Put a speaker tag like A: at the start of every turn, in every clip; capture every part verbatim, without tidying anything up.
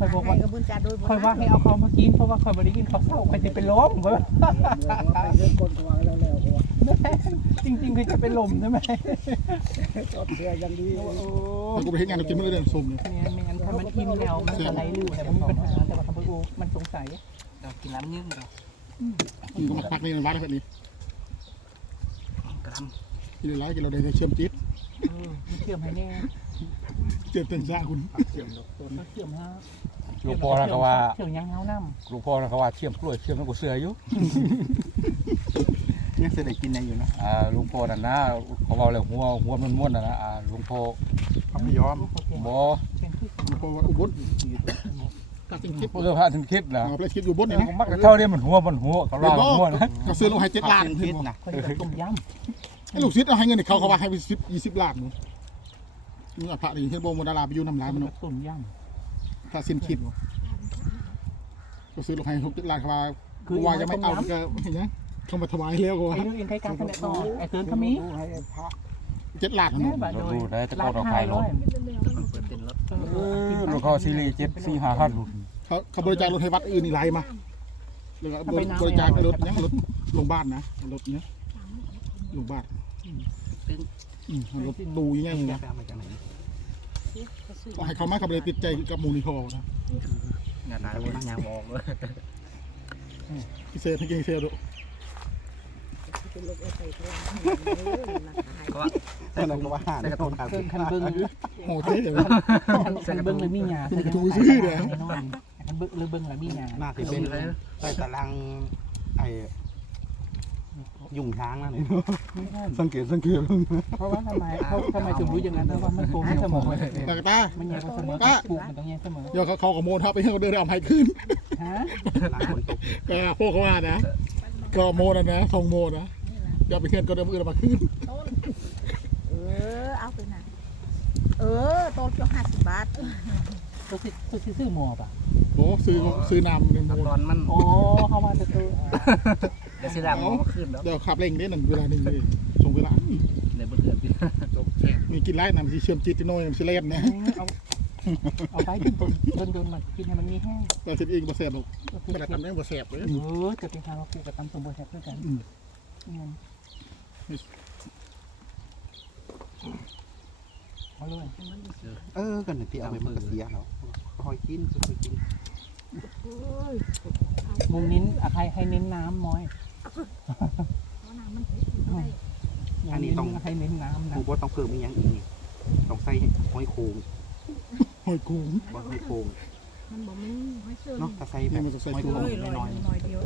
A: คอยบอกว่าคอยว่าให้เอาเขามากินเพราะว่าคอยไม่ได้กินข้าวเช้าคอยจะเป็นลมเว้ยจริงๆคือจะเป็นลมใช่ไหมจอดเสือยังดี
B: กูไปเห็นงานเรากินมื้อเดือนส้มเนี่ย
A: เนี่ยไม่งั้นถ้ามันกินแล้วมันจะไหลลื่นแต่มันมีปัญหาแต่ว่าทำให้กูมันสงสัย
C: เรากินน้ำยืดเรา
B: กินก็มาพักนี่มันวัดแบบนี้
C: กรัม
B: กินไรกินเราได้เชื่อมจิต
A: มันเชื่อมให้แน่
B: เชื่อมเต็มซ่าคุณ
A: เชื่อมตัวเชื่อมฮะ
D: ลูกพ่อนะเขาว่า
A: เชื่อมยังเงาน้ำ
D: ลูกพ่อนะเขาว่าเชื่อมกล้วยเชื่อมน้ำกุเสืออยู่
C: ยังเสด็จกินยังอยู่นะ
D: อ่าลุงพ่อนั่นนะเขาบอกเลยหัวหัวมันม้วนนะนะอ่าลุงพ่อ
B: พยอม
D: บ่
B: ลุงพ่ออุบลก็จริงคิด
D: เรื่องพระถึงคิดนะ
B: เอาไปคิดอยู่บนนี่นะ
D: มักเท่านี้มันหัวมันหัวเขาเล่าหัวนะ
B: ก็ซื้อลงให้เจ็ดล้าน
C: คิดนะ
A: ต้มยำ
B: ให้ลูกศิษย์เอาให้เงินเขาเขาว่าให้ไปสิบยี่สิบล้านมั้งนี่พระดีเห็นโบมดาราไปอยู่น้ำลายมัน
A: ต้มย
B: ำพระสินคิดก็ซื้อลงให้หกเจ็ดล้านเขาว่าคือว่ายังไม่เอาก็เห็นไหมเขามาถวายแล้วก็ว่า
A: ไอ้เรื่องเองใครการคะแนนต่อไอ้เตือนเขามี
B: เจ็ดล้านเนาะ
D: เราดูได้แต่เขาเราขายรถรถเขาซีรีส์เจ็ดสี่ห้าห้ารุ่น
B: เขาเขาบริจาครถให้วัดอื่นนี่ไรมาแล้วก็บริจาครถยังรถโรงพยาบาลนะรถเนี้ยโรงพยาบาลรถดูยังไงเนี่ยก็ให้เขามากับเลยติดใจกับมูนิโคนะ
C: งานนั้นมันยังมองเลย
B: พิเศษให้เก่งเซลล์ดู
C: ก็ว่าแต่เราก็ว่าแต่กระตุ้น
A: เบิ้งคันเบิ้ง
B: โอ้เท่เลย
A: คันเบิ้งเลยมีหยา
B: ถูกซื้อเลย
A: คันเบิ้งเลยเบิ้งเลยมีหยา
C: หน้าที่เป็นใต้ตารางไอ้ยุ่งช้างนั่นเองสังเกตสังเกต
A: เพราะว่าทำไมเขาทำไมถึงรู้อย่างนั้นเพราะว่ามันโกงเสมอ
B: ตาตา
A: มันแย่เสมอปลูกมันต้องแย่เสมอ
B: เดี๋ยวเขาเขาขโมยทับไปให้เขาเดินเอาไม้ขึ้น
A: ฮะ
B: ก็พวกเขาว่านะก็โมนะนะทองโมนะเดี๋ยวไปเพื่อนก็เดินมือมาขึ้น
E: เออเอาไปไหนเออโต๊ะก็ห้าสิบบาท
A: ตัวซื้อตัวซื้อหมวกอ่ะ
B: โอ้ซื้อซื้อนำเนี่ย
C: ตอนมัน
A: โอ้เขามาจะตัว
C: เดี๋ยวซื้อดำมาขึ้นแล้ว
B: เดี๋ยวขับเร่งได้หนึ่งเวลาหนึ่งเลยส่งเวลา
C: เดี๋ยวเพื่อนกินจบเช็ค
B: มีกินไล่นำที่เชื่อมจิตที่น้อยนำที่เล่นนะ
A: เอาเอาไปโดนโดนมันกินให้มันมีแห้ง
B: แต่สิเองบ่แสบหรอกไม่ได้ทำได้บ่แสบเลย
A: เออจะเป็นทางเราปลูกกับตำสมบูรณ์แซ่บด้วยกันเอาเลย
C: เออกันที่เอาไปมันก็เสียแล้วคอยกินคอยกิน
A: มุมนี้ใครให้เน้นน้ำม้อย
C: อันนี้ต้อง
A: ให้เน้นน้ำนะ
C: กูว่าต้องเพิ่มอีกอย่างอีกนี่ต้องใส่หอยโขง
B: หอยโขง
C: หอยโขง
E: มันบอกมึงหอยเชอรี่
C: เนาะถ้าใส่แบบหอยโขงน้อย
E: ๆเดียว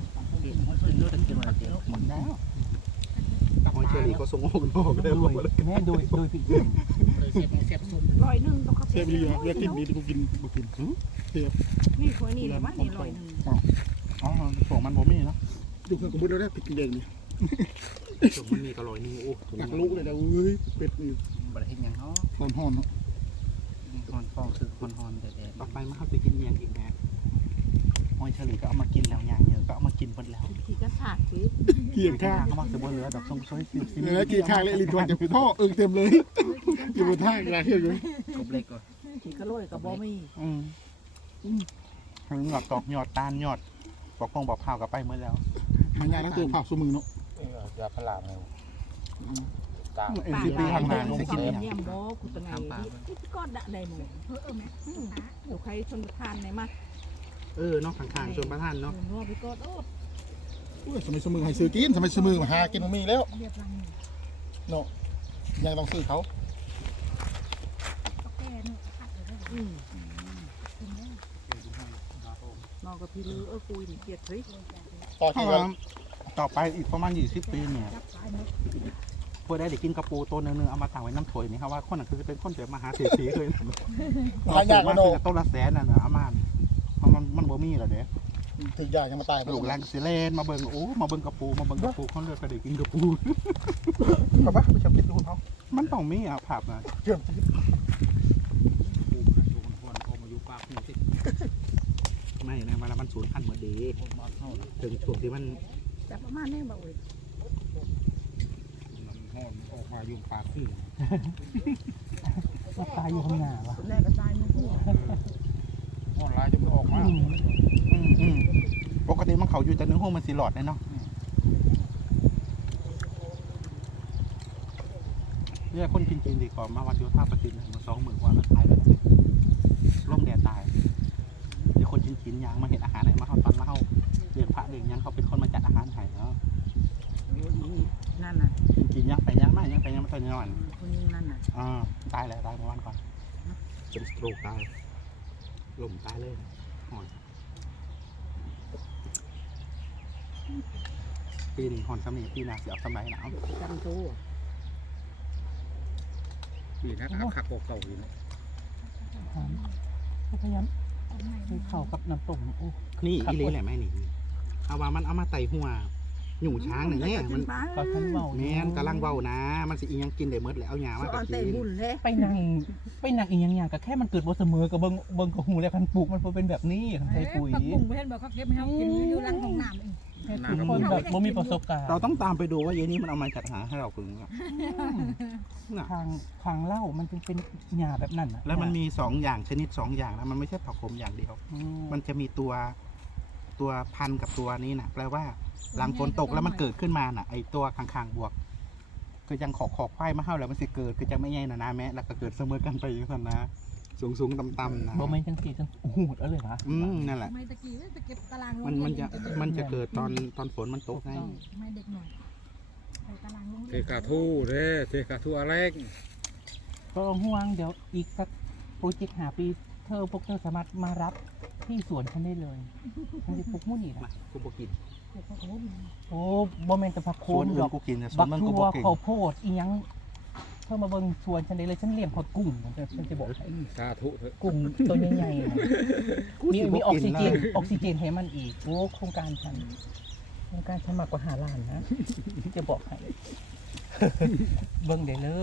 A: หมดแล้ว
C: หอยเชอรี่ก็ส่งออกนอกได้หมดเลย
A: แม่โดยโดยผิด
E: ลอยหนึ่งต้องขับ
B: เซฟดีอ่ะเลือกกินดีกูกินกูกินเซฟ
E: นี่คนนี้เลยมั้ยนี่ลอยหนึ่ง
C: อ๋อส่งมันบ่มีเนาะ
B: ดูเพื่อนกูพูดแล้วได้ผิดกินเองนี่
C: ส่งมันมีก็ลอยหนึ่งโอ้
B: หนักลูกเลยนะเว้ยเป็ดนี่
C: บ่ได้เห็นยังเนาะ
B: หอนหอนเนาะ
C: หอนฟองคือหอนหอนแต่แต่ต่อไปมาครับไปกินเมียนอีกแม่หอยเชอรี่ก็เอามากินแล้วอย่างเยอะก็เอามากินหมดแล้ว
E: ขี่กระถางสิ
B: เกี่ยงข้าง
C: เขามาจะบนเรือดอกทรงสวยสิ
B: เนื้อกี่ข้างเลยลินทวนจะพ่อเอิงเต็มเลยอยู่บนท่าอะไรเที่ยวอยู่
C: กบเล็กก่อน
E: ขี่กระโดดกับบอมี่
C: อืมทั้งหยอดตอกหยอดตาลหยอดบอกพงบอกเผากับไปเมื่อแล้ว
B: หายาทั้งตัวเผาสมือเนาะ
D: ยาพลามเลย
B: ตาเอ็นซีพีทางนาน
E: ลงกินเนี่ยมบอกคุณตะไงที่ก็ดะได้หมดเออแม่เดี๋ยวใครชนประธานไหนมา
C: เออเนาะข้างๆชนประธานเนาะ
E: นัวไปก็โอ้
B: สมัยสมือให้ซื้อกินสมัยสมือมาหากินมันมีแล้วเนาะยังต้องซื้อเขา
E: นอกกับพี่ลือเออคุยเกียดเฮ้ย
B: ต่อที่ว่า
C: ต่อไปอีกประมาณยี่สิบปีเนี่ยเพื่อได้เด็กกินกระปูตัวนึงเอามาตั้งไว้น้ำถวยนี่ครับว่าคนนั้นคือเป็นคนเดียวมหาเศรษฐีเลย
B: หายากมาโน
C: ต้นละแสนน่ะนะอาม่าเพราะมันมันบ่มีหรอเด้
B: ถึงยากยังมาตาย
C: ลูกแรงสิเลนมาเบิ่งโอ้มาเบิ่งกระปูมาเบิ่งกระปูเขาเลยไปได้กินกระปู
B: ครับปะไปชมกินดูเขา
C: มันต้องมีอ่ะภาพนะ
B: เชื่อม
C: ไม่ในเวลามันสูญพันธุ์เหมือนดีถึงช่วงที่มัน
E: จะประมาณนี้บ่เว้ย
C: ออกมายุ่งปากขึ้น
A: ตายอยู่ข้างหน้าวะ
E: แรกก็ตายไม่พูด
C: ห้องเขาอยู่แต่เนื้อห้องมันสิหลอดเลยเนาะเนี่ยคนกินกินดีกว่ามาวันโยธาประสิทธิ์มาสองหมื่นกว่าแล้วตายแล้วร่มแดดตายเดี๋ยวคนกินกินยังมาเห็นอาหารไหนมาเข้าตอนมาเข้าเรียนพระเรียนยังเขาเป็นคนมาจัดอาหารไทยเนาะ
E: นั่นน่ะ
C: กินกินยังไปยังมายังไปยังมาตอนนี้นอน
E: คนยิงนั่นน่ะ
C: อ่าตายแล้วตายเมื่อวานก่อนเป็นสโตรกตายลมตายเลยหอนปีนี้หอนสำเนียงปีหนาเสียบสำไรหนาว
E: จำตัว
D: ปีนั้นเอาขักเก่าๆอยู่นะ
A: พยายามให้เข้ากับน้ำต้มโอ้
C: นี่อีเล่แหละแม่นี่เอาว่ามันเอามาไต่หัวหนูช้างหนึ่งเนี่ยมัน
A: ก็ท่านเบา
C: แม่นกำลังเบานะ มันสิอีหยังกินได้เมดแล้วเอาหยามา
E: ส
C: กั
E: อน
C: กิ
E: แต่
C: น
E: บุญเลย
A: ไปนั่งไปนั่งอีกอย่างอย่างก็แค่มันเกิดบ่เสมอกับเบิ่งเบิ่งกับหูแล้วคันปลูกมันบ่เป็นแบบนี้คันใส่ปุ๋ย
F: ปักบุ้งไปเห็นบอกเขาเก็บให้เขากินอยู่หลังของน้ำเอง
A: แค่ทุกคนแบบบ่มีประสบการณ์
C: เราต้องตามไปดูว่าเย็นนี้มันเอามาจัดหาให้เราปึงอะน่ะ
A: ทางทางเล่ามันจึงเป็นหญ้าแบบนั้นน่ะ
C: แล้วมันมีสองอย่างชนิดสองอย่างนะมันไม่ใช่ผักขมอย่างเดียว
A: อืม
C: มันจะมีตัวตัวพันธุ์กับตัวนี้นะแปลว่าหลังฝนตกแล้วมันเกิดขึ้นมาน่ะไอตัวข้างๆบวกคือยังขอกขอกควายมาเท่าแล้วมันสิเกิดคือจะไม่ใหญ่นะนะแม่แล้วก็เกิดเสมอกันไปอย่างนั้นนะสูงสูงต่ำต่ำๆนะ
A: บ่แม่นจังซี่จังโอ้โหเอาเลยนะ
C: อืมนั่นแหละ
F: ไม่ตะกี้ไปเก็บตาราง
C: มันมันจะมันจะเกิดตอนตอนฝนมันตกไง
F: ไม่เด็กหน่อยไปตารางลง
D: เทกาทูเด้เทกาทูอะไรก
A: ก็ห่วงเดี๋ยวอีกสักโปรเจกต์หาปีเธอพวกเธอสามารถมารับที่สวนฉันได้เลยฉันจะปลูกมุ่นอีก
C: มา
A: นะ
C: กูบอกกิน
A: โอ้บ่แม่นแต่ผักโค
C: สวน
A: ม
C: อื่
A: ด
C: น
A: อก
C: กูกินแต่สว
A: บั
C: น
A: ก
C: มัน
A: ทั
C: กู
A: ว
C: บอกกิน
A: ข้าวโพดอีหยังเธอมาเบิ่งสวนฉันได้เลยฉันเลี้ยงพอดกุ้งฉันจะบอกให้
D: สาธุเถอะ
A: กุ้งตัวใหญ่ๆนะ
C: กู
A: มี
C: สิ
A: มี
C: บ่
A: ออก
C: กิ
A: ซิ
C: น
A: เจน
C: นะ
A: ออกซิเจนให้มันอีกโอ้โครงการฉันโครงการฉันมากกว่าหาล้านนะจะบอกให้ เบิ่งได้เลย